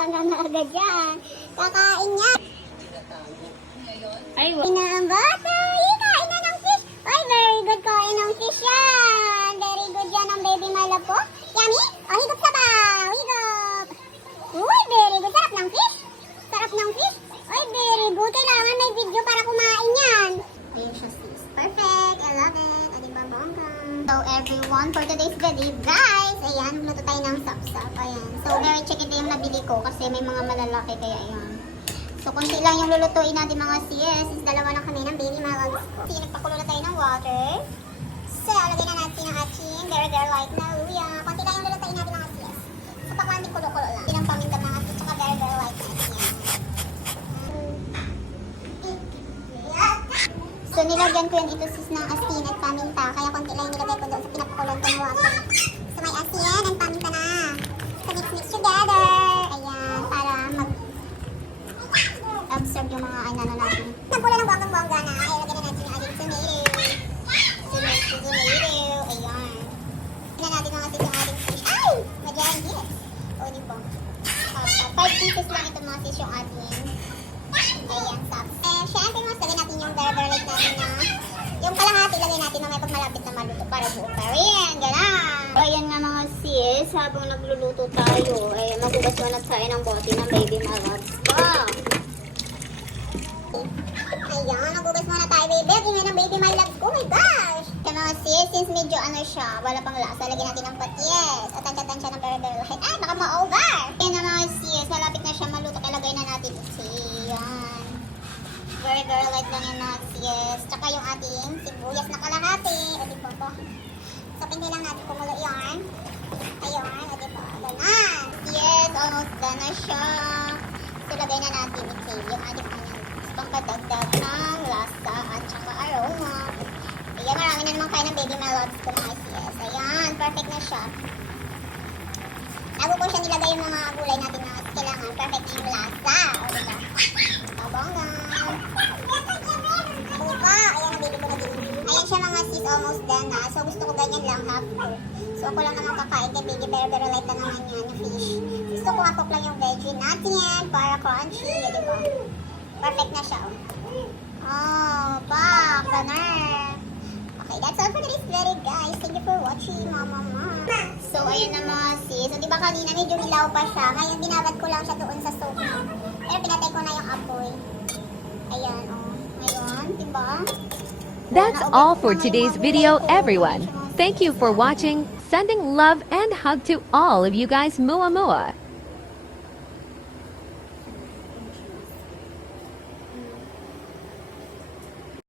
Hanggang na agad yan. Kakain niya. Ay, wa- Kain everyone, for today's video, guys, ayan, luto tayo ng sapsap. Ayan. So very chicken din yung nabili ko kasi may mga malalaki kaya ayan. So, konti lang yung lulutuin natin mga sis. Is dalawa lang kami ng baby malas ko. Kasi nagpakulo na tayo ng water. So, lagay na natin ang ating very very light na luya. Konti lang yung lulutuin natin mga sis. So, pakuan din kulo-kulo lang. Pinang paminta mga sis, tsaka very very light na yan. So, nilagyan ko yan ito sis ng asin at paminta. Kaya konti lang nilagay ko doon sa pinapakulong ko ng water. So, may asin and paminta na. So, mix mix together. Ayan, para mag absorb yung mga ano na natin. Nagpula ng bonggang-bongga na. Ay, lagyan na natin yung ating tomato. Tomato, tomato. Ayan. Tignan natin mga sis yung ating fish. Ay! Madyang hit. O, di ba? Uh, five pieces lang ito mga sis yung ating. Ayan, stops. Na maluto para buo pa rin. Ganun. So, ayan nga mga sis, habang nagluluto tayo, ay magugas muna tayo ng bote ng baby malabs pa. Ayan, nagugas muna tayo, baby. Tingnan ng baby my loves ko. Oh mga sis, since medyo ano siya, wala pang lasa, lagyan natin ng paties. At tansya-tansya ng very very light. Ay, baka ma-over! Kaya na mga sis, malapit na siya maluto. Kaya lagay na natin ito. Yan. Very light lang yan mga sis. Tsaka yung ating sibuyas na kalahati. O, di ba po? So, pindi lang natin kumulo yan. Ayun, o, di ba? Ganun. Yes, almost done na siya. So, lagay na natin ito yung ating onion pangkadagdag ng lasa at saka aroma. Ayan, marami na naman kayo ng baby melons ko mga sis. Ayan, perfect na siya. Bago ko siya nilagay yung mga gulay natin sis, kailangan perfect na yung lasa. O, diba? Babonga. Buka. Ayan, nabili ko na din. Ayan siya mga sis, almost done na. So, gusto ko ganyan lang, half. So, ako lang naman kakain kay baby, pero pero light lang naman na fish. Gusto ko ako lang yung veggie natin para crunchy, o, diba? Perfect na siya, oh. Oh, pak, ganun. Okay, that's all for today's video, guys. Thank you for watching, mama, mama. So, ayun na mga sis. So, di ba kanina medyo hilaw pa siya. Ngayon, binabad ko lang siya doon sa sofa. Pero pinatay ko na yung apoy. Ayan, oh. Ngayon, di ba? That's all for today's video, everyone. Thank you for watching. Sending love and hug to all of you guys, Mua Mua.